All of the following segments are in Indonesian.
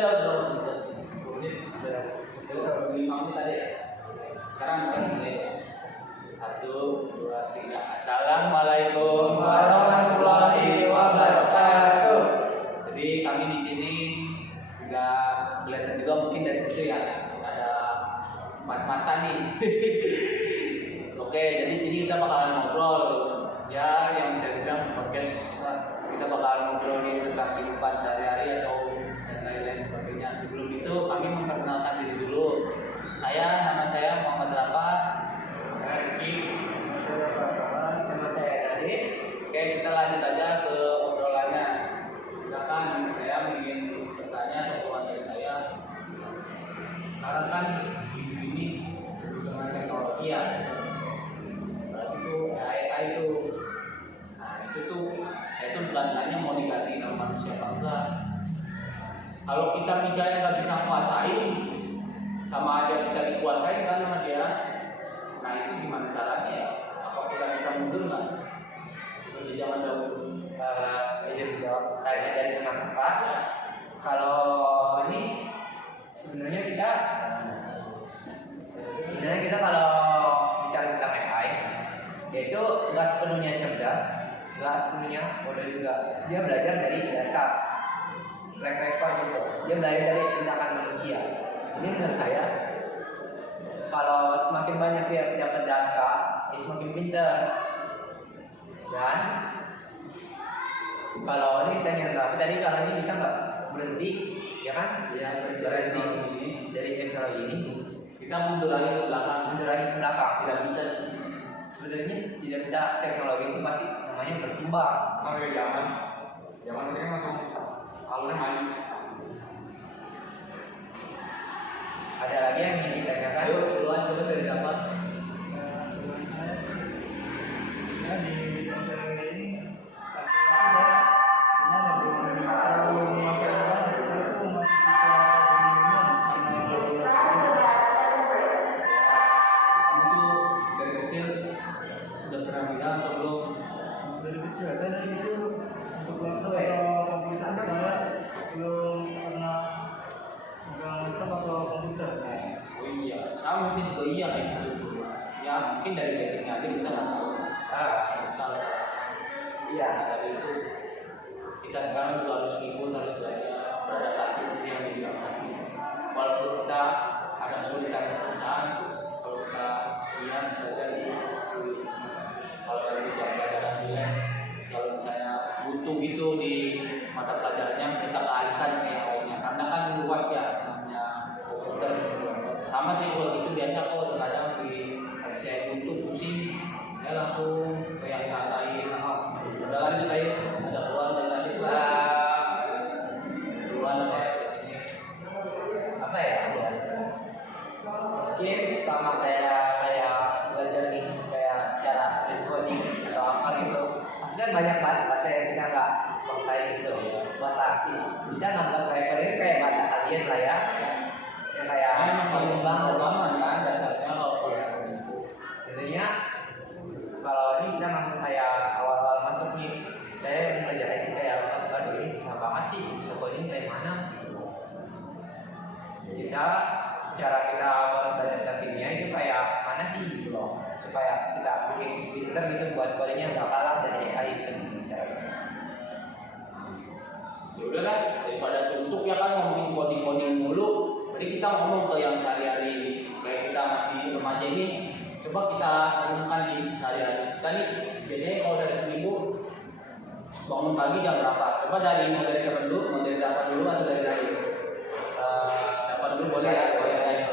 udah berapa menit? 2 menit. Udah 5 menit tadi ya. Sekarang mulai. 1, 2, 3. Assalamualaikum warahmatullahi wabarakatuh. Jadi kami di sini nggak kelihatan juga mungkin dari situ ya. Ada 4 mata nih. Oke, jadi sini kita bakalan ngobrol. Ya, yang saya bilang podcast kita bakalan ngobrolin tentang kehidupan sehari-hari atau dan lain-lain sebagainya. Sebelum itu kami memperkenalkan diri dulu. Nama saya Muhammad Rafa. Saya Rizky. Nama saya Dadi. Oke, kita lanjut aja ke obrolannya. Silakan, saya ingin bertanya soal dari saya. Sekarang kan hidup ini dengan teknologi ya. Itu AI itu. Nah, itu tuh saya tuh bukan tanya mau diganti sama manusia apa enggak. Kalau kita misalnya nggak bisa kuasain, sama aja kita dikuasain kan sama dia. Nah itu gimana caranya ya? Apa kita bisa mundur nggak? Seperti zaman dahulu. Izin dijawab kayaknya dari kenapa? Kalau ini sebenarnya kita kalau bicara tentang AI, dia itu nggak sepenuhnya cerdas, nggak sepenuhnya bodoh juga. Dia belajar dari data, track record gitu. Dia belajar dari tindakan manusia. Ini menurut saya, kalau semakin banyak dia dapat data, dia semakin pintar. Dan kalau ini tanya tapi tadi kalau ini bisa nggak berhenti, ya kan? Ya, Berhenti dari teknologi ini. kita mundur lagi ke belakang. Tidak bisa. Sebenarnya tidak bisa, teknologi itu pasti namanya berkembang. Oke, zaman ini kan langsung alurnya maju. Ada lagi yang ingin ditanyakan? Ayo, duluan coba dari dapat. Ya di bidang saya ini gimana belum terlalu masalah saya tuh masih suka Kamu tuh dari kecil udah pernah bilang atau belum? dari kecil. Saya dari kecil untuk laptop atau komputer saya belum pernah megang laptop atau komputer. Oh iya, sama sih juga iya kayak gitu. Ya mungkin dari basicnya aja kita nggak tahu. Install. Iya. Dari itu kita sekarang juga harus ikut, harus belajar beradaptasi seperti yang dibilang tadi. Walaupun kita ada kesulitan pekerjaan, kalau kita lihat belajar itu kalau dari pelajaran jelek, kalau misalnya butuh gitu di mata pelajarannya kita kealihkan ke yang lainnya. Karena kan luas ya namanya komputer. Sama sih kalau itu biasa kok terkadang di saya butuh pusing, saya langsung ke yang lain. Udah lanjut ayo, ada keluar dan lanjut keluar kayak di sini. Apa ya? Mungkin sama kayak belajar nih, kayak cara coding atau apa gitu. Maksudnya banyak banget bahasa yang kita nggak kuasain gitu. Bahasa asing. Kita nganggap rapper ini kayak bahasa alien lah ya. Yang kayak pengembang dan pengalaman kan dasarnya kalau sebenarnya kalau ini kita memang kayak awal-awal masuk nih, saya belajar itu kayak aduh ini susah banget sih, pokoknya kayak mana? Cara kita beradaptasinya itu kayak mana sih gitu loh, supaya kita bikin pinter gitu buat codingnya nggak kalah dari AI itu. ya udahlah daripada suntuk ya kan ngomongin coding mulu. Jadi kita ngomong ke yang sehari-hari kayak kita masih remaja ini. Coba kita renungkan di sehari-hari. Kita nih biasanya kalau dari seminggu bangun pagi jam berapa? Coba dari siapa dulu? Mau dari delapan dulu atau dari tadi? Delapan dulu boleh ya? Boleh ya.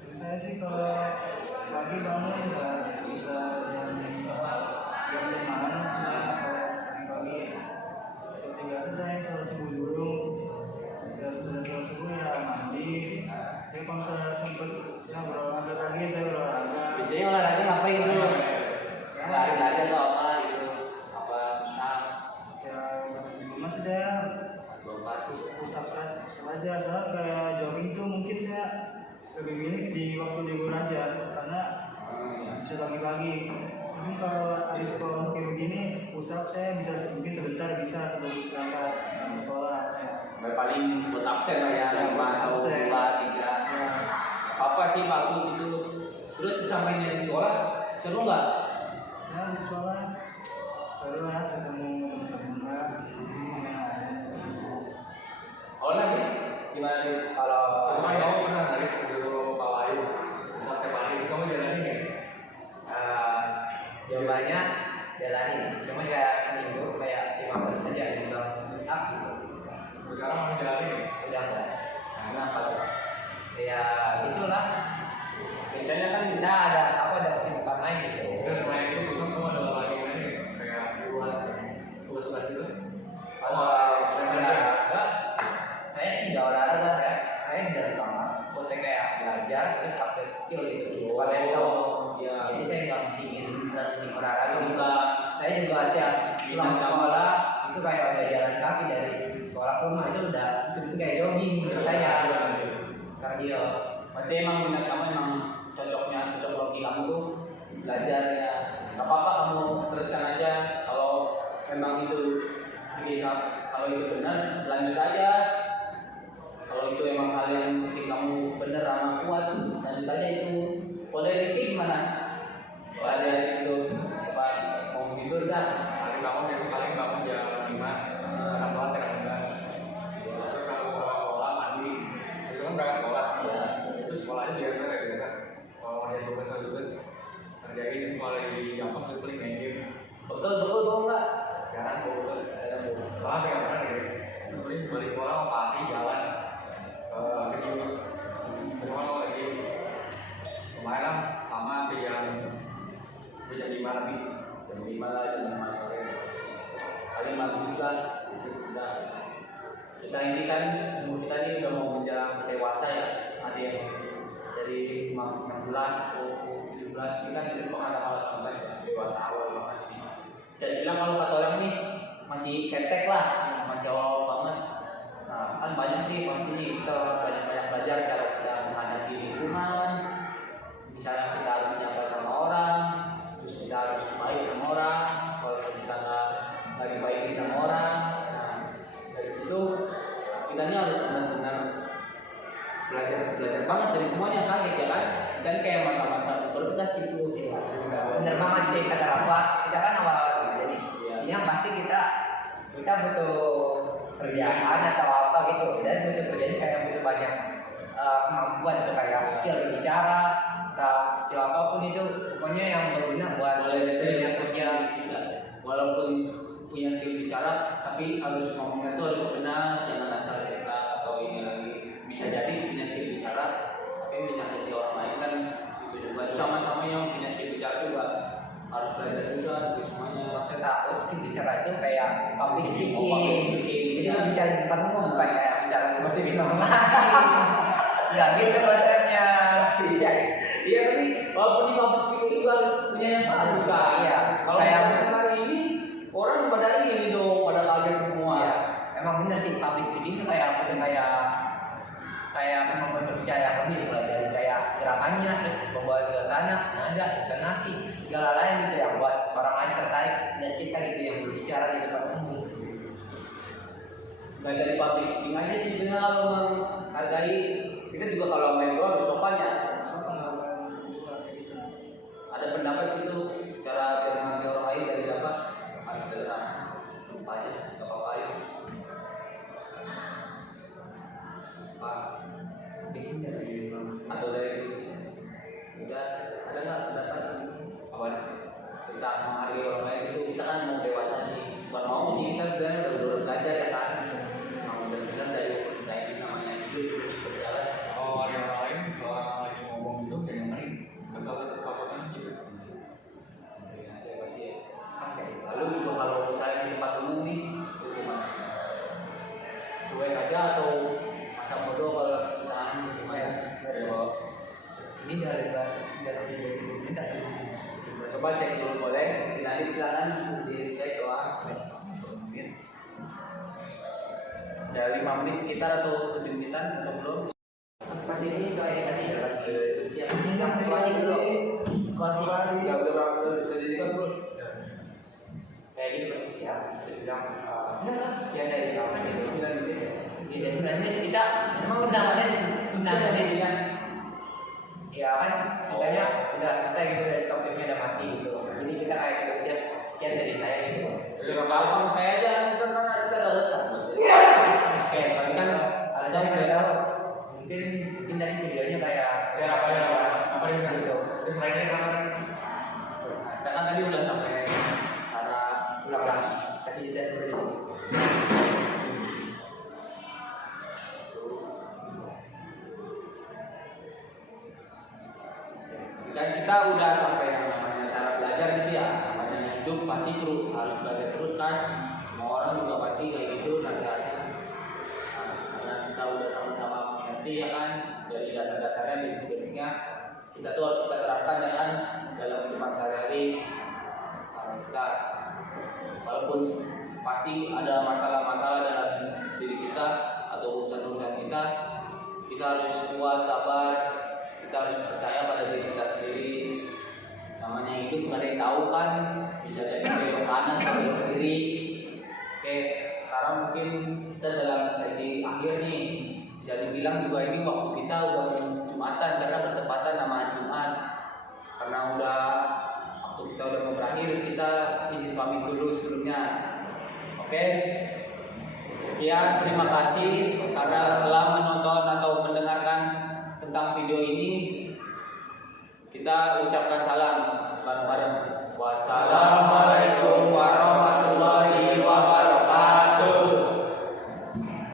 Jadi saya sih kalau pagi bangun ya sekitar jam 5-an saya kalau pagi. Seperti biasa saya sholat subuh dulu. Ya sesudah sholat subuh ya mandi. Ya kalau saya sempat ya berolahraga pagi saya berolahraga. Biasanya olahraga ngapain dulu? Lari-lari atau apa gitu? Apa pusat? Ya di rumah sih saya push-up saja. Soalnya kayak jogging tuh mungkin saya lebih milih di waktu libur aja karena bisa pagi-pagi. Mungkin kalau hari sekolah kayak begini push up saya bisa mungkin sebentar bisa sebelum berangkat sekolah. sampai paling buat absen lah ya 5 atau 2, 3. Apa sih bagus itu. Terus sesampainya di sekolah seru nggak? Ya di sekolah seru lah, ketemu teman-teman. Oh lagi gimana nih? Kalau Kamu kamu pernah dari dulu Pak Wahyu sampai pagi kamu jalanin nggak? jawabannya jalanin, cuma kayak seminggu kayak 15 saja yang udah push up gitu. Sekarang masih jalanin nggak? Udah enggak. Kenapa tuh? Ya itulah. Biasanya kan Kita aku ada kesibukan lain gitu. Dan selain itu besok kamu ada lagi mana nih? Kayak buat tugas-tugas itu? Olahraga, saya sih nggak olahraga ya. Saya di dalam kamar. Terus saya kayak belajar terus upgrade skill gitu. Bukan yang tahu. ya Jadi saya nggak pentingin olahraga juga. juga Saya juga ada pulang sekolah itu kayak udah jalan kaki dari sekolah ke rumah itu udah sebetulnya kayak jogging menurut saya. Kardio. berarti emang minat kamu emang cocok logi kamu tuh belajar ya. Gak apa-apa kamu teruskan aja kalau memang itu kalau itu benar lanjut aja. Kalau itu emang hal yang bikin kamu benar sama kuat lanjut aja itu. Boleh Rizky gimana? Belajar itu apa mau tidur dah? Paling kamu jam 5 anak sholat kan enggak? Terus kalau sekolah mandi, itu kan berangkat sekolah. Ya. Itu sekolahnya biasa kayak biasa. Kalau ada tugas kerjain mulai di kampus terus paling main game. Betul bohong nggak? Jarang bobo. Soalnya kayak mana gitu. Paling balik sekolah sama Pak Ati jalan ke gym. Cuma kalau lagi kemarin lah lama sampai jam 5 lebih. Jam 5 lah, jam 5 sore. Paling malam juga itu udah. Kita ini kan umur kita ini udah mau menjelang dewasa ya. Ada yang dari 16 atau 17 kita itu ada 18 ya dewasa awal banget sih. Jadi bilang kalau kata orang ini masih cetek lah, masih awal banget. Nah kan banyak nih pasti nih kita banyak belajar cara kita menghadapi lingkungan. Misalnya kita harus nyapa sama orang, terus kita harus baik sama orang. Kalau kita nggak lagi baik sama orang, nah dari situ kita ini harus benar-benar belajar banget dari semuanya kan, ya kan? Dan kayak masa-masa bertugas itu. Bener banget sih kata Rafa. Kita kan awal jadi Iya. yang pasti kita butuh kerjaan atau apa gitu dan butuh kerjaan kayak butuh banyak kemampuan itu kayak skill berbicara atau skill apapun itu pokoknya yang berguna buat dunia kerja. Walaupun punya skill bicara, tapi harus ngomongnya itu harus benar, jangan asal kita atau ini lagi. Bisa jadi punya skill bicara, tapi menyakiti orang lain kan itu juga sama-sama yang punya skill bicara juga harus belajar juga di semuanya. Maksud aku skill bicara itu kayak public speaking. Oh, public speaking. Jadi bicara di depan umum bukan kayak bicara di masjid normal. Ya gitu konsepnya. Iya tapi walaupun di public speaking juga harus punya yang bagus kan. Iya. Kalau Kayak- misalnya hari ini orang pada ini dong, pada kaget semua. Iya, emang bener sih public speaking itu kayak apa tuh kayak kemampuan berbicara yang lebih mulai dari kayak gerakannya, terus pembawaan suasana, nada, intonasi, segala lain gitu yang buat orang lain tertarik dan kita gitu yang berbicara di depan umum. Nggak dari public speaking aja sih sebenarnya kalau menghargai kita juga kalau main doang harus sopan ya. Ada pendapat itu cara menghargai orang lain dari apa? Harus dari lupa aja, nggak apa-apa ya. Apa? Atau dari udah ada nggak pendapat apa tentang menghargai orang lain itu kita kan mau dewasa nih bukan mau sih kita sebenarnya udah belajar ya kan mau benar dari namanya hidup terus berjalan. Kalau ada orang lain, kalau orang lagi ngomong itu kayak dengerin, asal tetap sosokan gitu. Lalu juga kalau misalnya di tempat umum nih itu gimana? Cuek aja atau masa bodoh kalau misalnya gimana? Ini dari 20 menit tadi. Coba cek dulu boleh. Si Nadine silakan dicek doang. Ada 5 menit sekitar atau 7 menitan atau belum? Pas ini kayak tadi ya lagi siap. Ini Closing dulu. Closing. Kembali. Ya udah berapa menit bisa didirikan bro? Kayak gini pasti siap. bilang sekian dari apa gitu 9 menit ya. Tidak 9 menit kita memang undangannya dengan ya kan kitanya udah selesai gitu dari topiknya udah mati gitu. Jadi kita kayak gitu sekian dari saya gitu. Jadi gampang saya aja itu kan ada alasan. Oke, tapi kan alasannya nggak tahu. Mungkin dari videonya kayak Ya apa yang gitu. Terus lainnya apa? Kita kan tadi udah sampai arah Ulang kasih jeda seperti itu. kan kita udah sampai yang namanya cara belajar gitu ya, namanya hidup pasti seru, harus belajar terus kan. Semua orang juga pasti kayak gitu nasihatnya. Nah, karena kita udah sama-sama mengerti ya kan, dari dasar-dasarnya, basic-basicnya kita tuh harus kita terapkan ya kan dalam kehidupan sehari-hari. Kita walaupun pasti ada masalah-masalah dalam diri kita atau urusan-urusan kita harus kuat, sabar, kita harus percaya pada diri kita sendiri. Namanya hidup nggak ada yang tahu kan, bisa jadi belok kanan atau belok kiri. Oke, sekarang mungkin kita dalam sesi akhir nih, bisa dibilang juga ini waktu kita udah Jumatan karena bertepatan sama hari Jumat. Karena udah waktu kita udah mau berakhir, kita izin pamit dulu sebelumnya. Oke, sekian, terima kasih karena telah menonton atau mendengarkan tentang video ini. Kita ucapkan salam bareng-bareng. Wassalam.